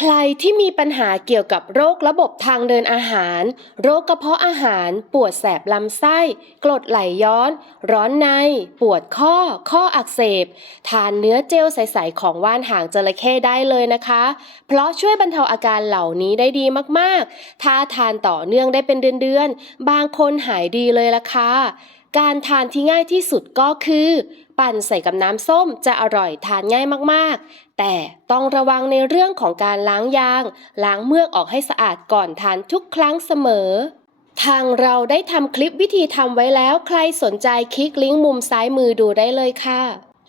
ใครที่มีปัญหาเกี่ยวกับโรคระบบทางเดินอาหาร โรคกระเพาะอาหาร ปวดแสบลำไส้ กรดไหลย้อน ร้อนใน ปวดข้อ ข้ออักเสบ ทานเนื้อเจลใสๆของว่านหางจระเข้ได้เลยนะคะ เพราะช่วยบรรเทาอาการเหล่านี้ได้ดีมากๆ ถ้าทานต่อเนื่องได้เป็นเดือนๆ บางคนหายดีเลยละค่ะ การทานที่ง่ายที่สุดก็คือ ปั่นใส่กับน้ำส้มจะอร่อยทานง่ายมากๆ แต่ต้องระวังในเรื่องของการล้างยาง ล้างเมือกออกให้สะอาดก่อนทานทุกครั้งเสมอ ทางเราได้ทำคลิปวิธีทำไว้แล้ว ใครสนใจคลิกลิงก์มุมซ้ายมือดูได้เลยค่ะ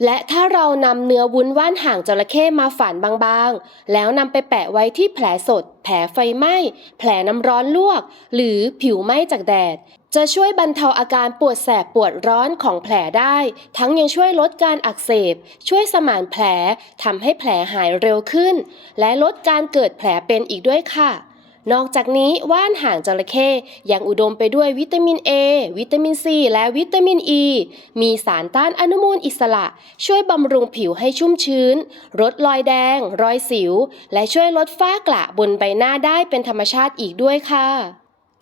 และถ้าเรานำเนื้อวุ้นว่านหางจระเข้มาฝานบางๆ แล้วนำไปแปะไว้ที่แผลสด แผลไฟไหม้ แผลน้ำร้อนลวก หรือผิวไหม้จากแดด จะช่วยบรรเทาอาการปวดแสบปวดร้อนของแผลได้ ทั้งยังช่วยลดการอักเสบ ช่วยสมานแผลทำให้แผลหายเร็วขึ้น และลดการเกิดแผลเป็นอีกด้วยค่ะ นอกจากนี้ว่านหางจระเข้ยังอุดมไปด้วยวิตามิน A วิตามิน C และวิตามิน E มีสารต้านอนุมูลอิสระ ช่วยบำรุงผิวให้ชุ่มชื้น ลดรอยแดง รอยสิว และช่วยลดฝ้ากระบนใบหน้าได้เป็นธรรมชาติอีกด้วยค่ะ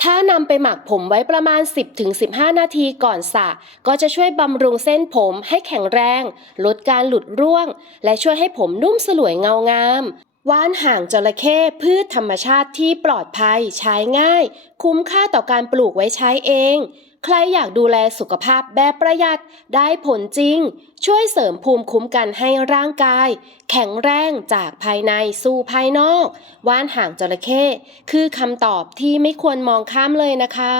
ถ้านำไปหมักผมไว้ประมาณ 10-15 นาทีก่อนสระก็จะช่วยบำรุงเส้นผมให้แข็งแรง ลดการหลุดร่วง และช่วยให้ผมนุ่มสลวยเงางาม ว่านห่างจระเข้พืชธรรมชาติที่ปลอดภัยใช้ง่าย คุ้มค่าต่อการปลูกไว้ใช้เอง ใครอยากดูแลสุขภาพแบบประหยัดได้ผลจริง ช่วยเสริมภูมิคุ้มกันให้ร่างกาย แข็งแรงจากภายในสู่ภายนอก ว่านห่างจระเข้คือคำตอบที่ไม่ควรมองข้ามเลยนะคะ